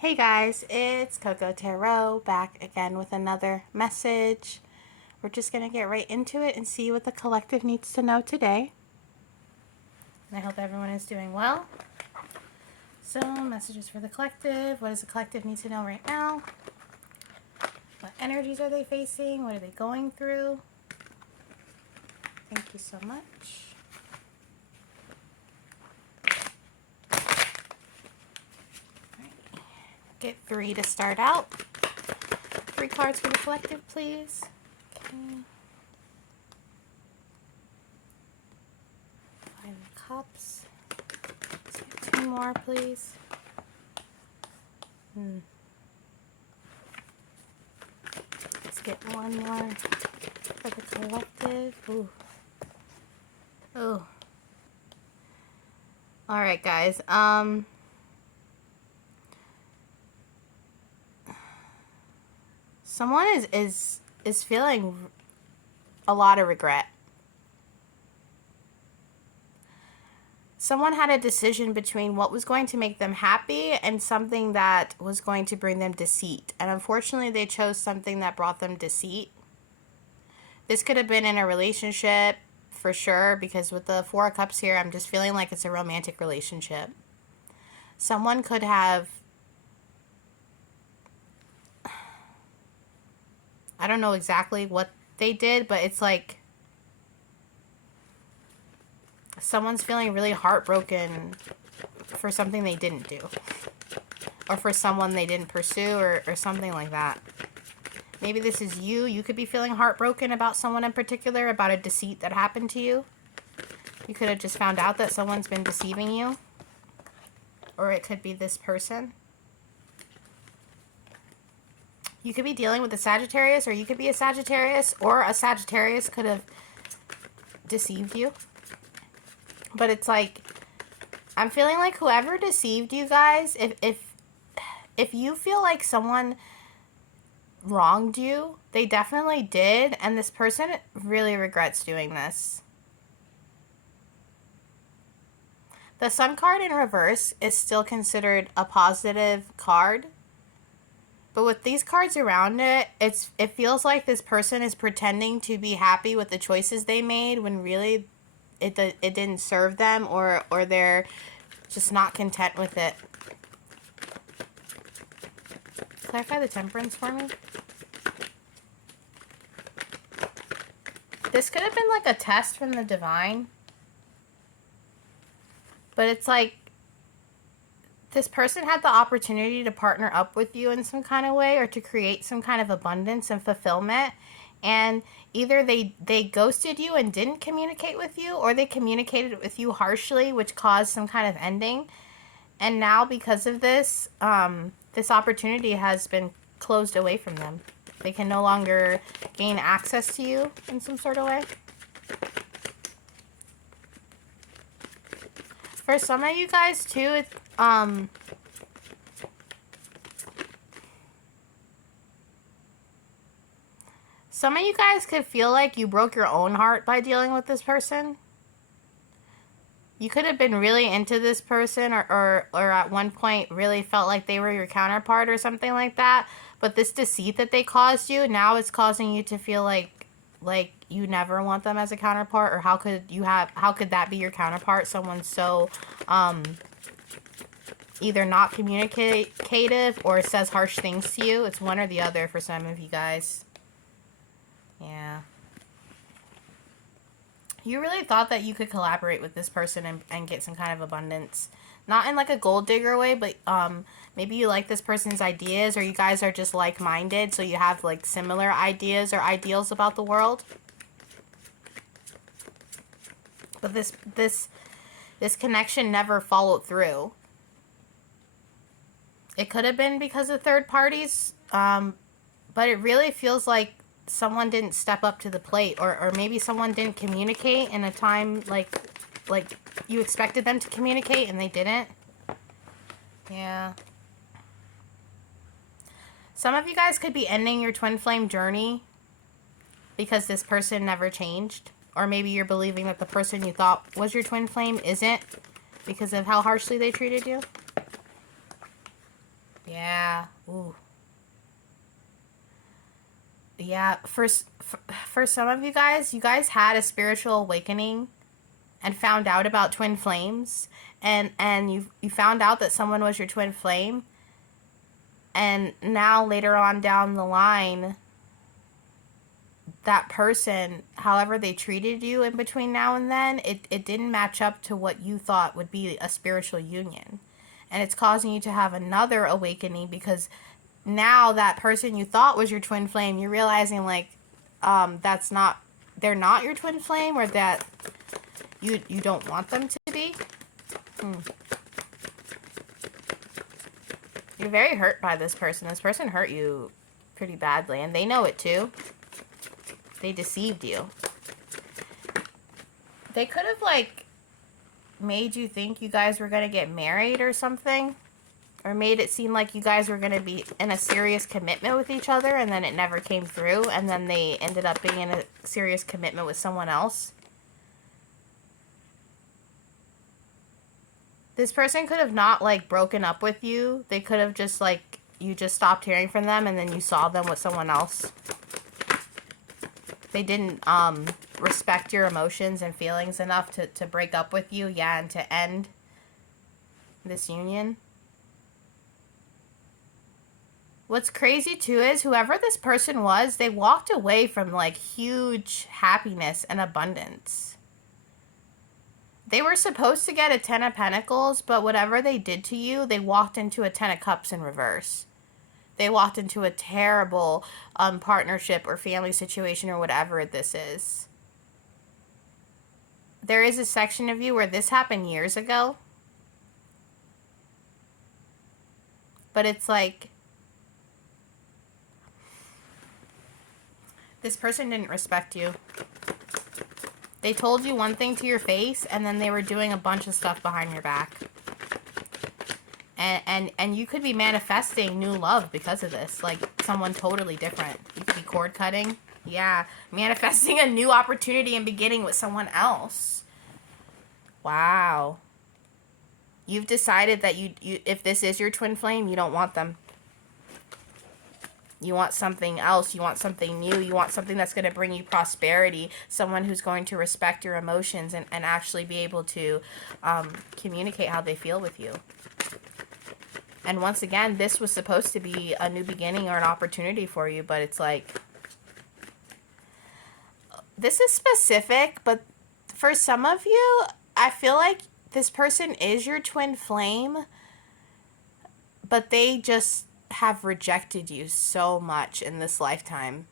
Hey guys, it's Coco Tarot back again with another message. We're just going to get right into it and see what the collective needs to know today. And I hope everyone is doing well. So, messages for the collective. What does the collective need to know right now? What energies are they facing? What are they going through? Thank you so much. Get 3 to start out. 3 cards for the collective, please. Okay. 5 of Cups. Let's get 2 more, please. Let's get 1 more for the collective. Ooh. Oh. Alright, guys. Someone is feeling a lot of regret. Someone had a decision between what was going to make them happy and something that was going to bring them deceit. And unfortunately, they chose something that brought them deceit. This could have been in a relationship for sure, because with the 4 of Cups here, I'm just feeling like it's a romantic relationship. Someone could have, I don't know exactly what they did, but it's like someone's feeling really heartbroken for something they didn't do. Or for someone they didn't pursue, or something like that. Maybe this is you. You could be feeling heartbroken about someone in particular, about a deceit that happened to you. You could have just found out that someone's been deceiving you. Or it could be this person. You could be dealing with a Sagittarius, or you could be a Sagittarius, or a Sagittarius could have deceived you. But it's like, I'm feeling like whoever deceived you guys, if you feel like someone wronged you, they definitely did, and this person really regrets doing this. The Sun card in reverse is still considered a positive card. But with these cards around it, it feels like this person is pretending to be happy with the choices they made when really it didn't serve them, or they're just not content with it. Clarify the Temperance for me. This could have been like a test from the divine. But it's like this person had the opportunity to partner up with you in some kind of way, or to create some kind of abundance and fulfillment. And either they ghosted you and didn't communicate with you, or they communicated with you harshly, which caused some kind of ending. And now because of this, this opportunity has been closed away from them. They can no longer gain access to you in some sort of way. For some of you guys too, it's some of you guys could feel like you broke your own heart by dealing with this person. You could have been really into this person, or at one point really felt like they were your counterpart or something like that. But this deceit that they caused you, now it's causing you to feel like you never want them as a counterpart, or how could that be your counterpart? Someone so either not communicative or says harsh things to you. It's one or the other for some of you guys. Yeah. You really thought that you could collaborate with this person and get some kind of abundance. Not in like a gold digger way, but maybe you like this person's ideas, or you guys are just like-minded, so you have like similar ideas or ideals about the world. But this connection never followed through. It could have been because of third parties, but it really feels like someone didn't step up to the plate, or maybe someone didn't communicate in a time like you expected them to communicate and they didn't. Yeah. Some of you guys could be ending your twin flame journey because this person never changed, or maybe you're believing that the person you thought was your twin flame isn't, because of how harshly they treated you. Yeah. Ooh. Yeah. For some of you guys had a spiritual awakening and found out about twin flames, and you found out that someone was your twin flame, and now later on down the line, that person, however they treated you in between now and then, it didn't match up to what you thought would be a spiritual union. And it's causing you to have another awakening, because now that person you thought was your twin flame, you're realizing, like, that's not, they're not your twin flame, or that you don't want them to be. You're very hurt by this person. This person hurt you pretty badly, and they know it too. They deceived you. They could have, like, made you think you guys were going to get married or something. Or made it seem like you guys were going to be in a serious commitment with each other, and then it never came through, and then they ended up being in a serious commitment with someone else. This person could have not, like, broken up with you. They could have just, like, you just stopped hearing from them, and then you saw them with someone else. They didn't respect your emotions and feelings enough to break up with you, yeah, and to end this union. What's crazy too is whoever this person was, they walked away from, like, huge happiness and abundance. They were supposed to get a 10 of Pentacles, but whatever they did to you, they walked into a 10 of Cups in reverse. They walked into a terrible partnership or family situation or whatever this is. There is a section of you where this happened years ago. But it's like, this person didn't respect you. They told you one thing to your face, and then they were doing a bunch of stuff behind your back. And you could be manifesting new love because of this. Like, someone totally different. You could be cord cutting. Yeah. Manifesting a new opportunity and beginning with someone else. Wow. You've decided that you if this is your twin flame, you don't want them. You want something else. You want something new. You want something that's going to bring you prosperity. Someone who's going to respect your emotions and actually be able to communicate how they feel with you. And once again, this was supposed to be a new beginning or an opportunity for you, but it's like, this is specific, but for some of you, I feel like this person is your twin flame, but they just have rejected you so much in this lifetime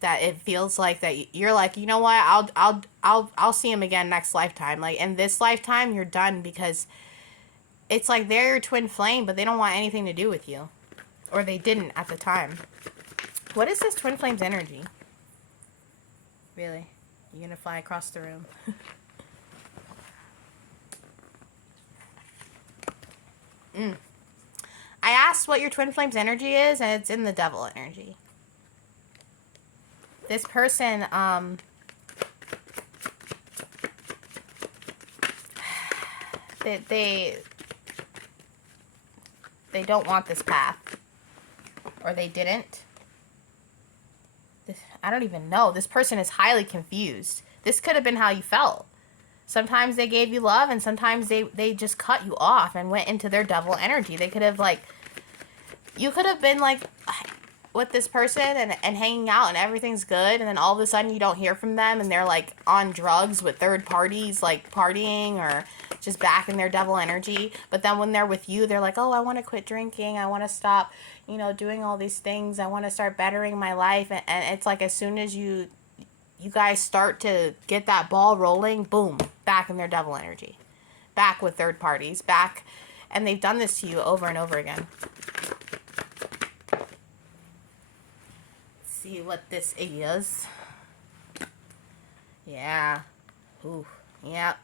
that it feels like that you're like, you know what, I'll see him again next lifetime. Like, in this lifetime, you're done, because it's like they're your twin flame, but they don't want anything to do with you. Or they didn't at the time. What is this twin flame's energy? Really? You're gonna fly across the room. I asked what your twin flame's energy is, and it's in the devil energy. This person, they don't want this path. Or they didn't. I don't even know. This person is highly confused. This could have been how you felt. Sometimes they gave you love, and sometimes they just cut you off and went into their devil energy. They could have, like, you could have been, like, with this person and hanging out and everything's good, and then all of a sudden you don't hear from them, and they're, like, on drugs with third parties, like, partying or just back in their devil energy. But then when they're with you, they're like, oh, I want to quit drinking. I want to stop, you know, doing all these things. I want to start bettering my life. And it's like, as soon as you guys start to get that ball rolling, boom, back in their devil energy. Back with third parties, back. And they've done this to you over and over again. Let's see what this is. Yeah. Ooh. Yep.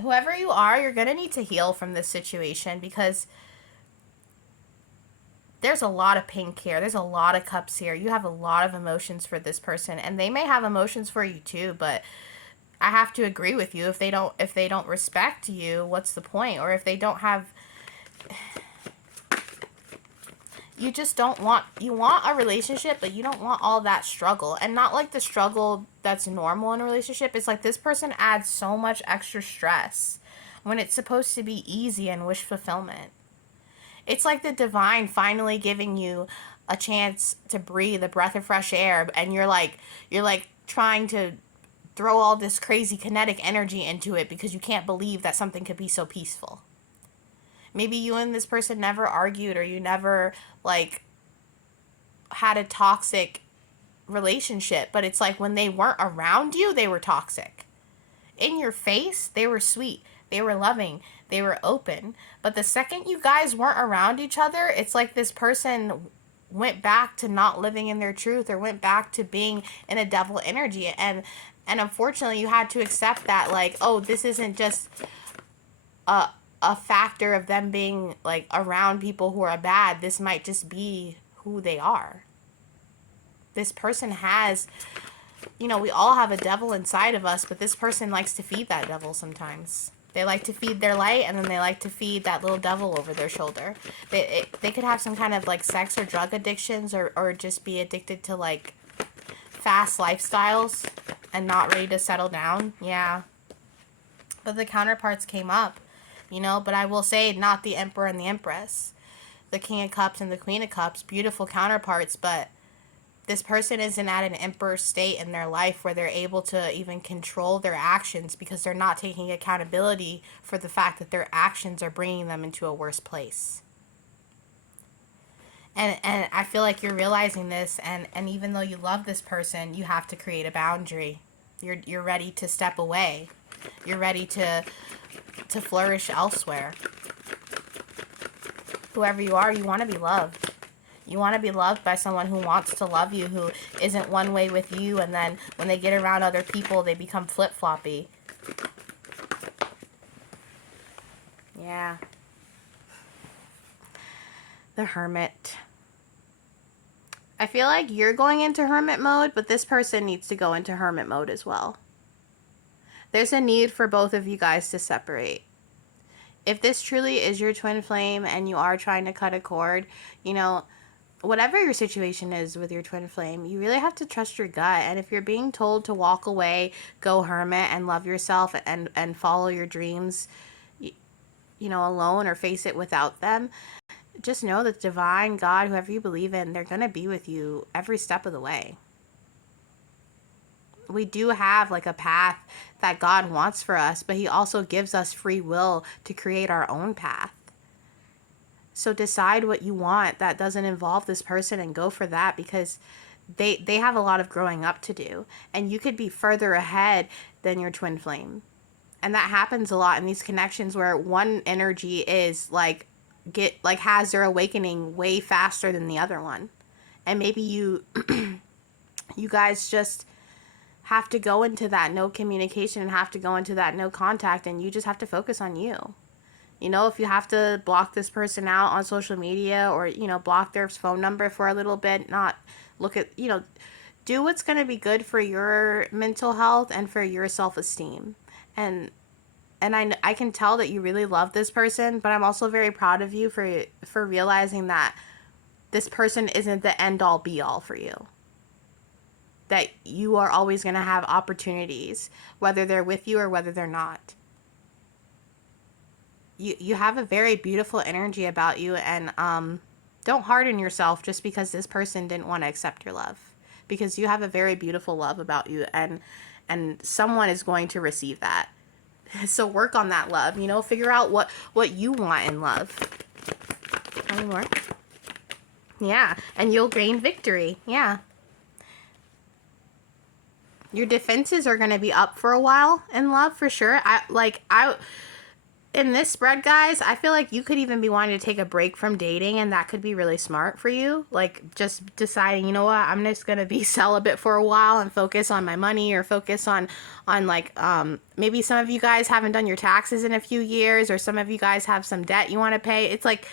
Whoever you are, you're going to need to heal from this situation, because there's a lot of pink here. There's a lot of cups here. You have a lot of emotions for this person, and they may have emotions for you too, but I have to agree with you. If they don't respect you, what's the point? Or if they don't have you just don't want, you want a relationship, but you don't want all that struggle. And not like the struggle that's normal in a relationship. It's like this person adds so much extra stress when it's supposed to be easy and wish fulfillment. It's like the divine finally giving you a chance to breathe a breath of fresh air, and you're like trying to throw all this crazy kinetic energy into it because you can't believe that something could be so peaceful. Maybe you and this person never argued, or you never like had a toxic relationship, but it's like when they weren't around you, they were toxic. In your face, they were sweet, they were loving, they were open. But the second you guys weren't around each other, it's like this person went back to not living in their truth, or went back to being in a devil energy. And unfortunately, you had to accept that, like, oh, this isn't just a a factor of them being like around people who are bad. This might just be who they are. This person has, we all have a devil inside of us, but this person likes to feed that devil sometimes. They like to feed their light, and then they like to feed that little devil over their shoulder. They could have some kind of like sex or drug addictions, or just be addicted to like fast lifestyles and not ready to settle down. Yeah. But the counterparts came up, but I will say, not the Emperor and the Empress. The King of Cups and the Queen of Cups, beautiful counterparts, but this person isn't at an emperor state in their life where they're able to even control their actions, because they're not taking accountability for the fact that their actions are bringing them into a worse place. And I feel like you're realizing this, and even though you love this person, you have to create a boundary. You're ready to step away. You're ready to flourish elsewhere. Whoever you are, you want to be loved. You want to be loved by someone who wants to love you, who isn't one way with you, and then when they get around other people, they become flip-floppy. Yeah. The Hermit. I feel like you're going into hermit mode, but this person needs to go into hermit mode as well. There's a need for both of you guys to separate. If this truly is your twin flame and you are trying to cut a cord, whatever your situation is with your twin flame, you really have to trust your gut. And if you're being told to walk away, go hermit, and love yourself, and follow your dreams, alone, or face it without them, just know that divine, God, whoever you believe in, they're going to be with you every step of the way. We do have like a path that God wants for us, but he also gives us free will to create our own path. So decide what you want that doesn't involve this person, and go for that, because they have a lot of growing up to do, and you could be further ahead than your twin flame. And that happens a lot in these connections, where one energy is has their awakening way faster than the other one. And maybe you guys just have to go into that no communication, and have to go into that no contact, and you just have to focus on you. If you have to block this person out on social media, or, block their phone number for a little bit, not look at, do what's going to be good for your mental health and for your self-esteem. And I can tell that you really love this person, but I'm also very proud of you for realizing that this person isn't the end-all be-all for you. That you are always going to have opportunities, whether they're with you or whether they're not. You have a very beautiful energy about you, and don't harden yourself just because this person didn't want to accept your love, because you have a very beautiful love about you, and someone is going to receive that. So work on that love, figure out what you want in love. Any more? Yeah, and you'll gain victory. Yeah. Your defenses are going to be up for a while in love, for sure. In this spread, guys, I feel like you could even be wanting to take a break from dating, and that could be really smart for you. Like, just deciding, you know what, I'm just going to be celibate for a while and focus on my money, or focus on maybe some of you guys haven't done your taxes in a few years, or some of you guys have some debt you want to pay. It's like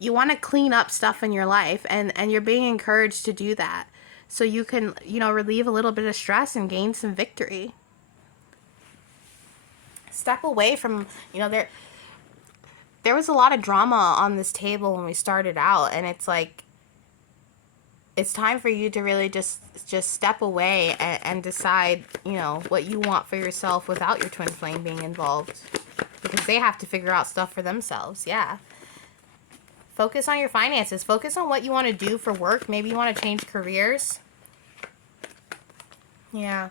you want to clean up stuff in your life, and you're being encouraged to do that, so you can, relieve a little bit of stress and gain some victory. Step away from, there was a lot of drama on this table when we started out, and it's like, it's time for you to really just step away and decide, you know, what you want for yourself without your twin flame being involved, because they have to figure out stuff for themselves. Yeah. Focus on your finances. Focus on what you want to do for work. Maybe you want to change careers. Yeah.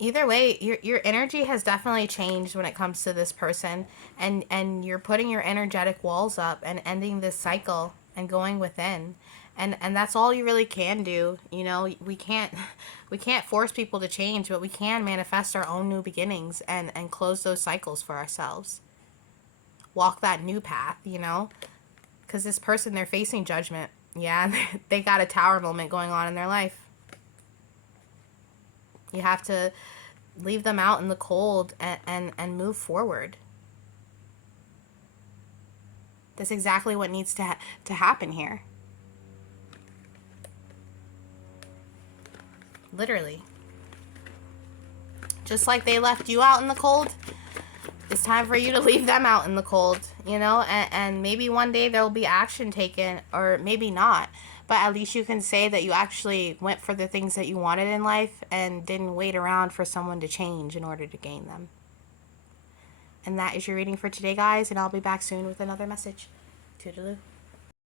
Either way, your energy has definitely changed when it comes to this person, and you're putting your energetic walls up and ending this cycle and going within. And that's all you really can do. You know, we can't force people to change, but we can manifest our own new beginnings and close those cycles for ourselves. Walk that new path, you know? Cuz this person, they're facing judgment. Yeah, they got a tower moment going on in their life. You have to leave them out in the cold and move forward. That's exactly what needs to happen here. Literally. Just like they left you out in the cold, it's time for you to leave them out in the cold, you know? And maybe one day there will be action taken, or maybe not. But at least you can say that you actually went for the things that you wanted in life and didn't wait around for someone to change in order to gain them. And that is your reading for today, guys, and I'll be back soon with another message. Toodaloo.